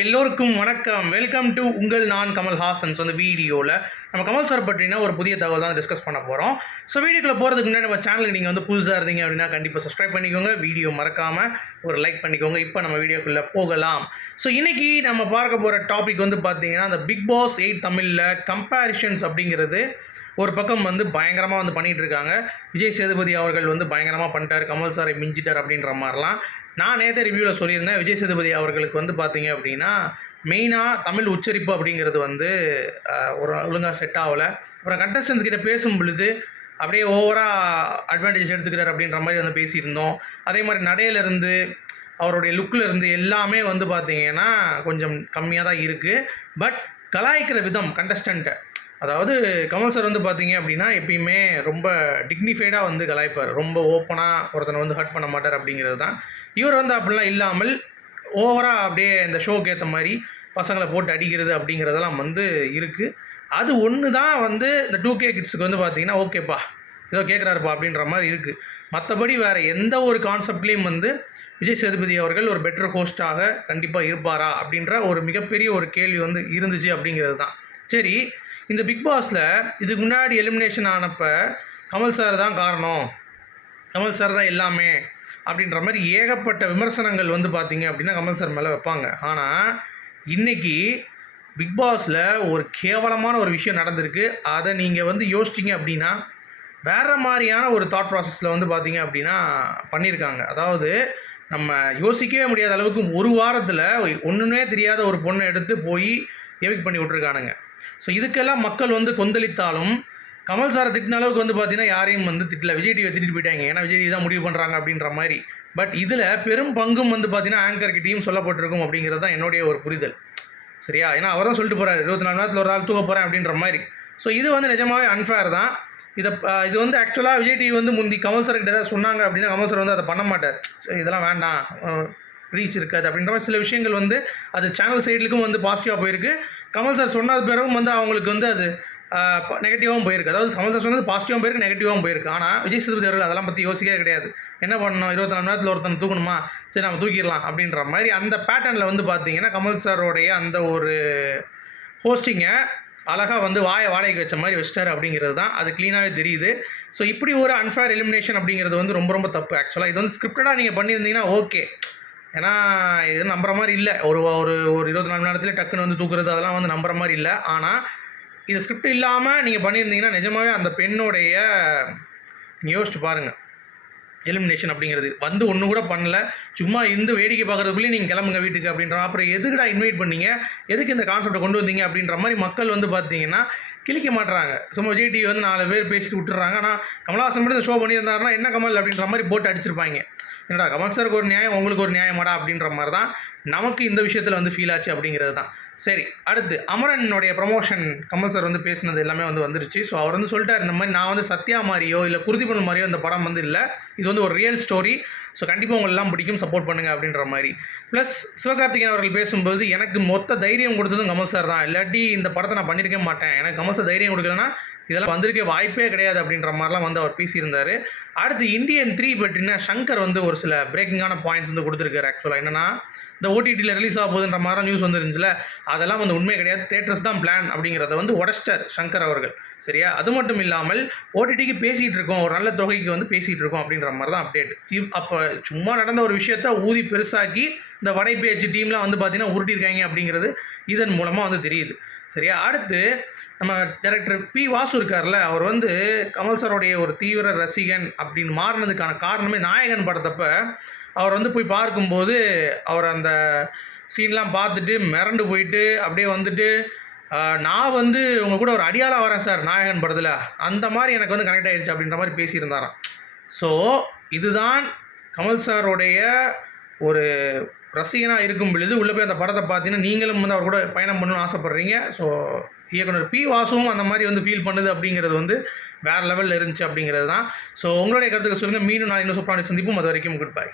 எல்லோருக்கும் வணக்கம். Welcome to உங்கள் நான் கமல் ஹாசன்ஸ் அந்த வீடியோவில் நம்ம கமல் சார் பற்றினா ஒரு புதிய தகவல் தான் டிஸ்கஸ் பண்ண போகிறோம் ஸோ வீடியோக்குள்ள போகிறதுக்கு முன்னாடி நம்ம சேனலுக்கு நீங்கள் வந்து புதுசாக இருந்தீங்க அப்படின்னா கண்டிப்பாக சப்ஸ்கிரைப் பண்ணிக்கோங்க. வீடியோ மறக்காமல் ஒரு லைக் பண்ணிக்கோங்க. இப்போ நம்ம வீடியோக்குள்ளே போகலாம். ஸோ இன்றைக்கி நம்ம பார்க்க போகிற டாபிக் வந்து பார்த்தீங்கன்னா அந்த பிக் பாஸ் எயிட் தமிழில் கம்பேரிஷன்ஸ் அப்படிங்கிறது ஒரு பக்கம் வந்து பயங்கரமாக வந்து பண்ணிகிட்டு இருக்காங்க விஜய் சேதுபதி அவர்கள் வந்து பயங்கரமாக பண்ணிட்டார். கமல் சாரை மிஞ்சிட்டார் அப்படின்ற மாதிரிலாம் நான் நேற்று ரிவ்யூவில் சொல்லியிருந்தேன். விஜய் சேதுபதி அவர்களுக்கு வந்து பார்த்தீங்க அப்படின்னா மெயினாக தமிழ் உச்சரிப்பு அப்படிங்கிறது வந்து ஒரு ஒழுங்காக செட் ஆகலை. அப்புறம் கண்டஸ்டன்ஸ் கிட்ட பேசும் பொழுது அப்படியே ஓவராக அட்வான்டேஜ் எடுத்துக்கிறார் அப்படின்ற மாதிரி வந்து பேசியிருந்தோம். அதே மாதிரி நடையிலேருந்து அவருடைய லுக்கில் இருந்து எல்லாமே வந்து பார்த்தீங்கன்னா கொஞ்சம் கம்மியாக தான் இருக்குது பட் கலாய்க்கிற விதம் கண்டஸ்டண்ட்டை அதாவது கமல் சார் வந்து பார்த்தீங்க அப்படின்னா எப்பயுமே ரொம்ப டிக்னிஃபைடாக வந்து கலாய்ப்பார். ரொம்ப ஓப்பனாக ஒருத்தனை வந்து ஹர்ட் பண்ண மாட்டார் அப்படிங்கிறது தான். இவர் வந்து அப்படிலாம் இல்லாமல் ஓவராக அப்படியே இந்த ஷோக்கு ஏற்ற மாதிரி பசங்களை போட்டு அடிக்கிறது அப்படிங்கிறதெல்லாம் வந்து இருக்குது அது ஒன்று தான் வந்து இந்த டூ கே கிட்ஸுக்கு வந்து பார்த்தீங்கன்னா ஓகேப்பா ஏதோ கேட்குறாருப்பா அப்படின்ற மாதிரி இருக்குது மற்றபடி வேறு எந்த ஒரு கான்செப்ட்லேயும் வந்து விஜய் சேதுபதி அவர்கள் ஒரு பெட்டர் ஹோஸ்ட்டாக கண்டிப்பாக இருப்பாரா அப்படின்ற ஒரு மிகப்பெரிய ஒரு கேள்வி வந்து இருந்துச்சு அப்படிங்கிறது தான். சரி இந்த பிக் பாஸில் இதுக்கு முன்னாடி எலிமினேஷன் ஆனப்போ கமல் சார் தான் காரணம். கமல் சார் தான் எல்லாமே அப்படின்ற மாதிரி ஏகப்பட்ட விமர்சனங்கள் வந்து பார்த்தீங்க அப்படின்னா கமல் சார் மேலே வைப்பாங்க. ஆனால் இன்னைக்கு பிக் பாஸில் ஒரு கேவலமான ஒரு விஷயம் நடந்திருக்கு. அதை நீங்கள் வந்து யோசிச்சிங்க அப்படின்னா வேறு மாதிரியான ஒரு தாட் ப்ராசஸில் வந்து பார்த்தீங்க அப்படின்னா பண்ணியிருக்காங்க. அதாவது நம்ம யோசிக்கவே முடியாத அளவுக்கு ஒரு வாரத்தில் ஒன்றுமே தெரியாத ஒரு பொண்ணை எடுத்து போய் எவிக் பண்ணி விட்ருக்கானுங்க ஸோ இதுக்கெல்லாம் மக்கள் வந்து கொந்தளித்தாலும் கமல் சாரை திட்டின அளவுக்கு வந்து பார்த்தீங்கன்னா யாரையும் வந்து திட்டல. விஜய் டிவியை திட்டிட்டு போயிட்டாங்க. ஏன்னா விஜய் டிவி தான் முடிவு பண்ணுறாங்க அப்படின்ற மாதிரி. பட் இதில் பெரும் பங்கும் வந்து பார்த்தீங்கன்னா ஆங்கர்கிட்டேயும் சொல்லப்பட்டிருக்கும் அப்படிங்கிறது தான் என்னுடைய ஒரு புரிதல். சரியா? ஏன்னா அவர் தான் சொல்லிட்டு போகிறார் இருபத்தி நாலு நேரத்தில் ஒரு ஆள் தூக்க போகிறேன் அப்படின்ற மாதிரி. ஸோ இது வந்து நிஜமாவே அன்ஃபேர் தான். இதை இது வந்து ஆக்சுவலாக விஜய் டிவி வந்து முந்தி கமல் சார்கிட்ட ஏதாவது சொன்னாங்க அப்படின்னா கமல் சார் வந்து அதை பண்ண மாட்டார். இதெல்லாம் வேண்டாம். ரீச் இருக்காது. அப்படின்ற மாதிரி சில விஷயங்கள் வந்து அது சேனல் சைட்லுக்கும் வந்து பாசிட்டிவாக போயிருக்கு. கமல் சார் சொன்னது பிறகும் வந்து அவங்களுக்கு வந்து அது நெகட்டிவாகவும் போயிருக்கு. அதாவது கமல் சார் சொன்னது பாசிட்டிவாகவும் போயிருக்கு நெகட்டிவாகவும் போயிருக்கு. ஆனால் விஜய் சேதுபதி அவர்கள் அதெல்லாம் பற்றி யோசிக்கவே கிடையாது. என்ன பண்ணணும்? இருபத்தி நாலு நேரத்தில் ஒருத்தன் தூக்கணுமா? சரி நம்ம தூக்கிடலாம் அப்படின்ற மாதிரி அந்த பேட்டர்னில் வந்து பார்த்தீங்கன்னா கமல் சாரோடைய அந்த ஒரு ஹோஸ்டிங்கை அழகாக வந்து வாயை வாடகைக்கு வச்ச மாதிரி வச்சிட்டார் அப்படிங்கிறது தான். அது க்ளீனாகவே தெரியுது. ஸோ இப்படி ஒரு அன்ஃபேர் எலிமினேஷன் அப்படிங்கிறது வந்து ரொம்ப ரொம்ப தப்பு. ஆக்சுவலாக இது வந்து ஸ்கிரிப்டடாக நீங்கள் பண்ணியிருந்தீங்கன்னா ஓகே ஏன்னா இது நம்புற மாதிரி இல்லை. ஒரு ஒரு ஒரு இருபத்தி நாலு மணி நேரத்தில் டக்குன்னு வந்து தூக்குறது அதெல்லாம் வந்து நம்புற மாதிரி இல்லை. ஆனால் இது ஸ்கிரிப்ட் இல்லாமல் நீங்கள் பண்ணியிருந்தீங்கன்னா நிஜமாவே அந்த பெண்ணுடைய யோசிச்சு பாருங்கள் எலிமினேஷன் அப்படிங்கிறது. வந்து ஒன்று கூட பண்ணல. சும்மா இருந்து வேடிக்கை பார்க்குறதுக்குள்ளே நீங்கள் கிளம்புங்க வீட்டுக்கு அப்படின்ற அப்புறம் எதுக்குடா இன்வைட் பண்ணீங்க? எதுக்கு இந்த கான்செப்டை கொண்டு வந்தீங்க அப்படின்ற மாதிரி மக்கள் வந்து பார்த்தீங்கன்னா கிழிக்க மாட்டுறாங்க சும்மா விஜய் டிவி வந்து நாலு பேர் பேசிட்டு விட்டுறாங்க. ஆனால் கமல்ஹாசன் மட்டும் இந்த ஷோ பண்ணியிருந்தாருன்னா என்ன கமல் அப்படின்ற மாதிரி போட்டு அடிச்சிருப்பாங்க. என்னடா கமல் சாருக்கு ஒரு நியாயம் உங்களுக்கு ஒரு நியாயமாடா அப்படின்ற மாதிரி தான் நமக்கு இந்த விஷயத்தில் வந்து ஃபீல் ஆச்சு அப்படிங்கிறது தான் சரி அடுத்து. அமரனுடைய ப்ரமோஷன் கமல் சார் வந்து பேசினது எல்லாமே வந்து வந்துருச்சு. ஸோ அவர் வந்து சொல்லிட்டார் இந்த மாதிரி நான் வந்து சத்யா மாதிரியோ இல்லை குருதிபன் மாதிரியோ இந்த படம் வந்து இல்லை. இது வந்து ஒரு ரியல் ஸ்டோரி ஸோ கண்டிப்பாக உங்களெல்லாம் பிடிக்கும் சப்போர்ட் பண்ணுங்க அப்படின்ற மாதிரி. ப்ளஸ் சிவகார்த்திகேயன் அவர்கள் பேசும்போது எனக்கு மொத்த தைரியம் கொடுத்ததும் கமல் சார் தான். இல்லாட்டி இந்த படத்தை நான் பண்ணியிருக்க மாட்டேன். எனக்கு கமல் சார் தைரியம் கொடுக்கலன்னா இதெல்லாம் வந்திருக்க வாய்ப்பே கிடையாது அப்படின்ற மாதிரிலாம் வந்து அவர் பேசியிருந்தார். அடுத்து இந்தியன் த்ரீ பற்றின சங்கர் வந்து ஒரு சில பிரேக்கிங்கான பாயிண்ட்ஸ் வந்து கொடுத்துருக்காரு ஆக்சுவலாக என்னன்னா இந்த ஓடிடியில் ரிலீஸ் ஆக போகுதுன்ற மாதிரி நியூஸ் வந்துருந்துச்சுல அதெல்லாம் வந்து உண்மை கிடையாது. தேட்டர்ஸ் தான் பிளான் அப்படிங்கிறத வந்து உடச்சிட்டார் சங்கர் அவர்கள். சரியா? அது மட்டும் இல்லாமல் ஓடிடிக்கு பேசிகிட்டு இருக்கோம் ஒரு நல்ல தொகைக்கு வந்து பேசிகிட்டு இருக்கோம் அப்படின்ற மாதிரி தான் அப்டேட் அப்போ சும்மா நடந்த ஒரு விஷயத்த ஊதி பெருசாக்கி இந்த வடை பேச்சு டீம்லாம் வந்து பார்த்தீங்கன்னா உருட்டியிருக்காங்க அப்படிங்கிறது இதன் மூலமாக வந்து தெரியுது. சரியா? அடுத்து நம்ம டைரக்டர் பி வாசு இருக்கார்ல அவர் வந்து கமல் சாரோடைய ஒரு தீவிர ரசிகன் அப்படின்னு மாறினதுக்கான காரணமே நாயகன் படத்தப்ப அவர் வந்து போய் பார்க்கும்போது அவர் அந்த சீன்லாம் பார்த்துட்டு மிரண்டு போயிட்டு அப்படியே வந்துட்டு நான் வந்து உங்கள் கூட ஒரு அடியாளாக வரேன் சார் நாயகன் படத்தில். அந்த மாதிரி எனக்கு வந்து கனெக்ட் ஆகிடுச்சு அப்படின்ற மாதிரி பேசியிருந்தாராம். ஸோ இதுதான் கமல் சாரோடைய ஒரு ரசிகனாக இருக்கும் பொழுது உள்ளே போய் அந்த படத்தை பார்த்தீங்கன்னா நீங்களும் வந்து அவர் கூட பயணம் பண்ணணும்னு ஆசைப்பட்றீங்க. ஸோ இயக்குனர் பி வாசுவும் அந்த மாதிரி வந்து ஃபீல் பண்ணுது அப்படிங்கிறது வந்து வேறு லெவலில் இருந்துச்சு அப்படிங்கிறது தான். ஸோ உங்களுடைய கருத்துக்கு சொல்லுங்கள் மீண்டும் நான் இன்னும் சூப்பரான சந்திப்பும். அது வரைக்கும் குட் பை